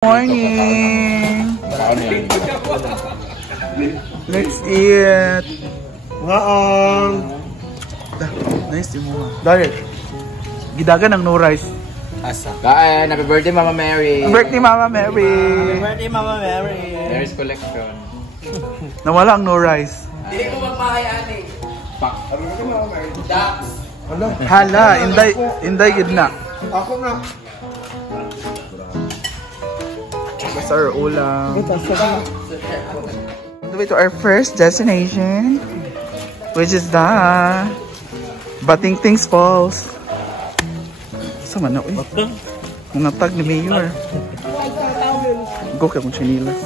Morning! Let's eat! Ngaang! Nice yung mga. Dahil, gidagan ng no rice. Asa? Kain! Happy birthday, Mama Mary! Happy birthday, Mama Mary! Happy birthday, Mama Mary! Mary's collection. Nawala ang no rice. Hindi ko magpakayaan eh. Pak! Dax! Hala, inday gidna. Ako na! That's our ulam. On the way to our first destination, which is the Batingtings Falls. Sama na, uy. Mga tag ni Mayor. Go ka kung chinilas.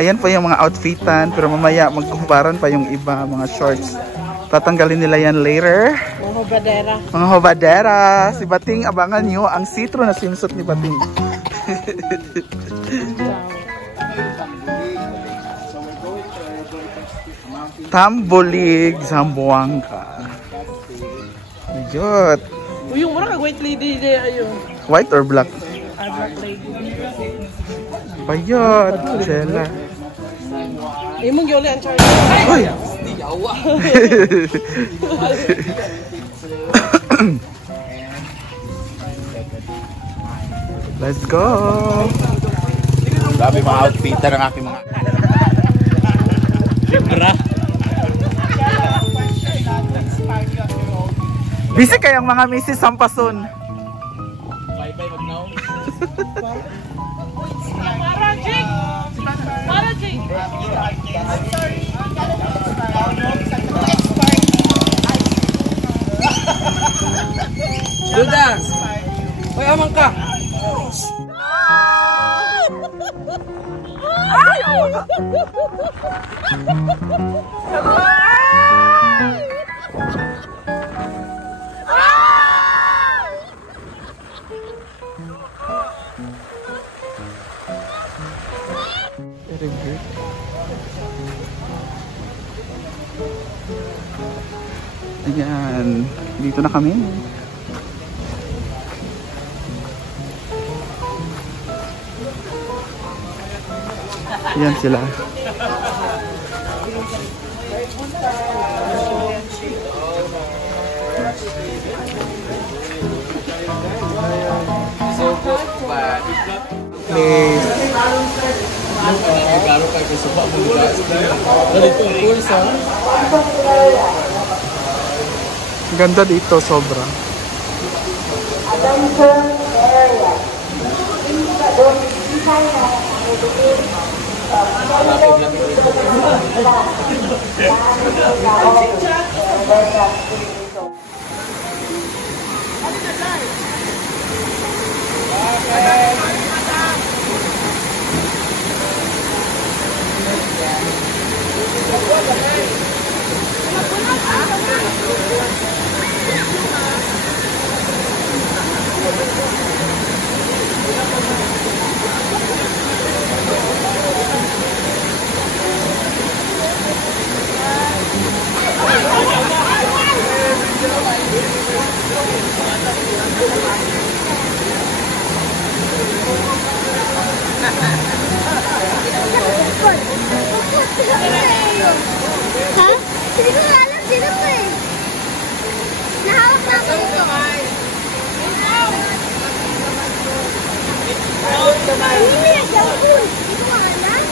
Ayan po yung mga outfitan, pero mamaya magkumparan pa yung iba, mga shorts. Tatanggalin nila yan later. Mga hobadera. Mga hobadera. Si Bating, abangan nyo ang sitro na swimsuit ni Bating. Tambolig, Zamboanga. Yot. Yung mura ka white lady ayun. White or black? Black lady. Bayot, Jella. Imong yoli ang charge. Uy! Let's go! Grabe mga outfitter ang aking mga... Libra! Busy kayang mga Mrs. Sampason. Bye-bye mag-now. Marajing! Marajing! I'm sorry. Duda! Uy, amang ka! Very good. Ayan, dito na kami. Ayan sila. So good, but... Place. Nagaro kayo sa suba mo lugar. Dito ang course ha? Ganda dito, sobra. Ha? Hindi ko alam sino ko eh. Nahawak na ako ito. Hindi na gawin. Hindi ko alam.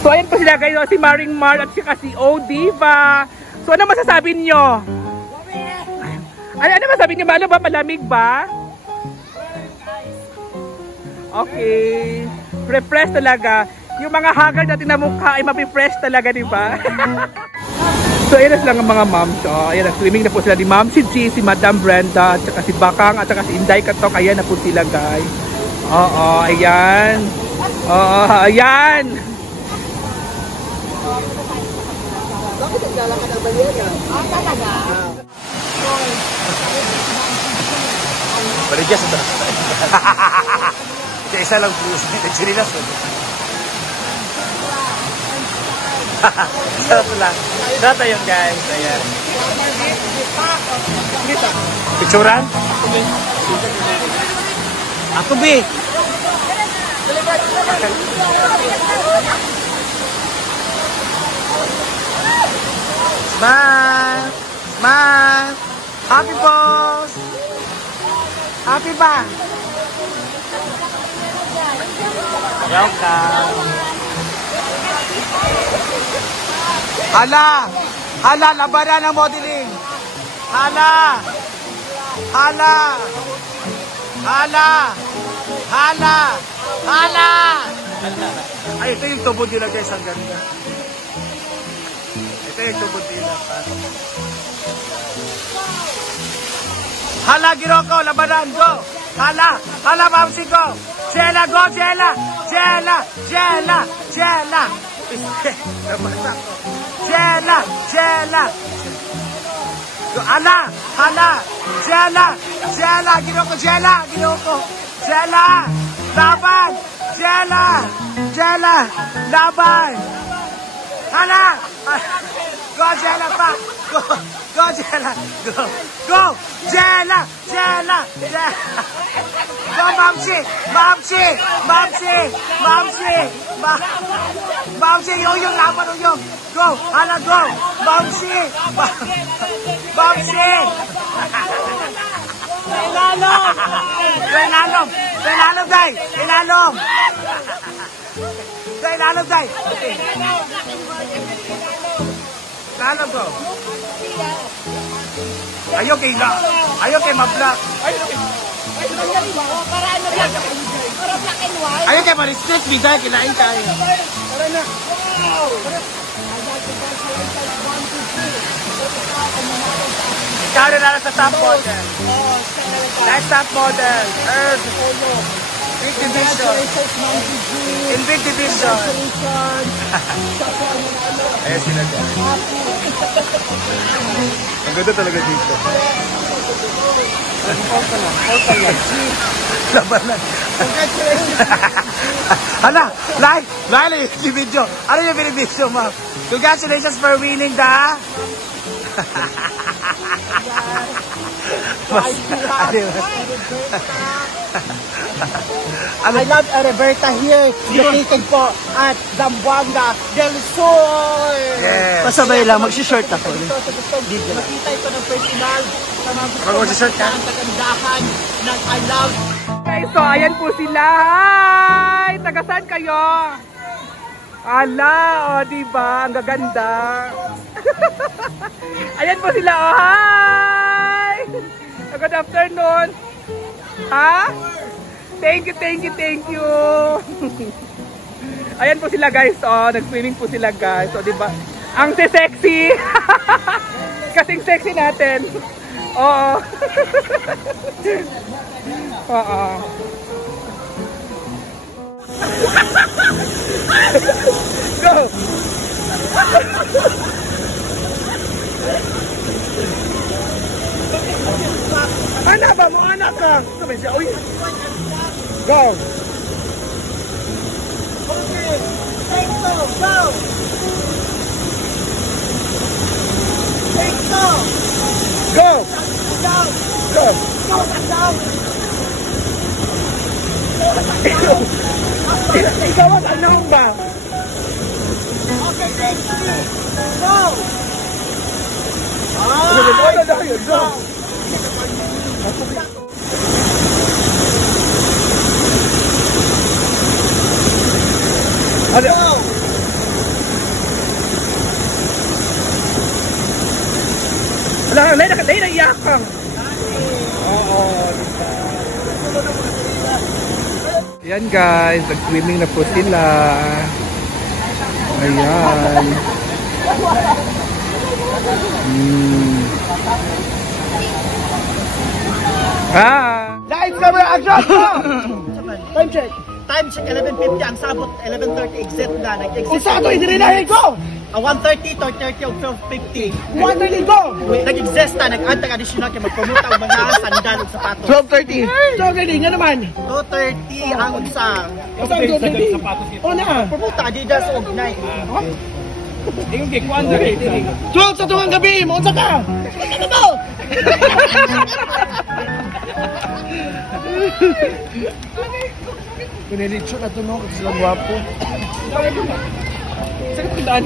So ayan po sila guys, si Maring Mar at saka si Odiva. So ano masasabi niyo? Ano masasabi niyo? Ano ba? Malamig ba? Okay. Refresh talaga. Yung mga haggard natin na mukha ay mapifresh talaga, di ba? So ayan na sila ang mga moms. So ayan, nag-swimming na po sila ni Ma'am si G, si Madam Brenda, at saka si Bakang, at saka si Inday Katok. Ayan na po sila guys. Oo, ayan. Oo, ayan. Balik sa taas. Isa lang plus. Nagsirilas ko. Sarap lang. Sarap yun guys. Ayan. Picturan? Ako B. Smile. Smile. Happy pose. Happy ba? Welcome. Hala! Hala! Labanan ng modeling! Hala! Hala! Hala! Hala! Hala! Ay, ito yung tubod nila guys. Ang ganda. Ito yung tubod nila. Hala, Giroko! Labanan! Go! Hala! Hala, Mamsi! Go! Jella! Go! Jella! Jella! Jella! Jella! Jella! Jella! Hala! Hala! Jella! Jella! Giroko! Jella! Giroko! Jella! Laban! Jella! Jella! Laban! Hala! Go Jella pa! Go! Go Jella! Go! Go! Jella! Jella! Jella! Go Mamsi! Mamsi! Mamsi! Mamsi! Mamsi! Uyong! Laban uyong! Go! Hala! Go! Mamsi! Mamsi! Ilalom! Ilalom! Ilalom, Day! Ilalom! Day, ilalom, Day! Ilalom ko! Ayaw kay ma-block! Ayaw kay ma-restrict, Biday! Kinain tayo! Tara na! Ikaw na sa top model. Nice top model. Earth. Big division. In big division. Ayan sila dyan. Ang ganda talaga dito. Laban lang. Hala! Lai yung video. Ano yung video, ma'am? Congratulations for winning the... I love Roberta here, located po at Zamboanga del Sur. Yes. Pasabay lang, mag-short ako. Makita ito ng personal sa mga Mag-short ka? ang kagandahan ng I love. Guys, so ayan po sila. Hi! Taga saan kayo? Ala, o diba? Ang gaganda. Ayan po sila, oh, hi! Good afternoon. Ha? Thank you. Ayan po sila guys, oh, nag-swimming po sila guys. O diba? Ang sexy. Kasing sexy natin. Oo. Oo. Go! Anak ba mo? Anak ka! Sabi siya, uy! Go! Okay! Take two! Go! Take two! Go! Go! Go! Ikaw ang anong ba? Okay, take three! Go! Go! Go! Wala, naiyak kang. Oo. Ayan guys, nag-swimming na po sila. Ayan. Lights, camera, action! Time check. Time check 11:50 ang sabot 11:30 exit na nag-exit. Unsa to idirilahin ko? 1:30 to 30 o 12:50. 1:30 go. Nag-exist na nag-antag additional kay magpromote ang mga sandal ug sapatos. 12:30. 12:30 nga naman. 2:30 ang unsa. Unsa 2:30? O na. Promote Adidas ug Nike. Ingon kay kuan diri. 12 sa tuwang gabi mo unsa ka? Ano mo? Pinilitsyo na ito, no? Kasi sila guwapo. Sakit ko daan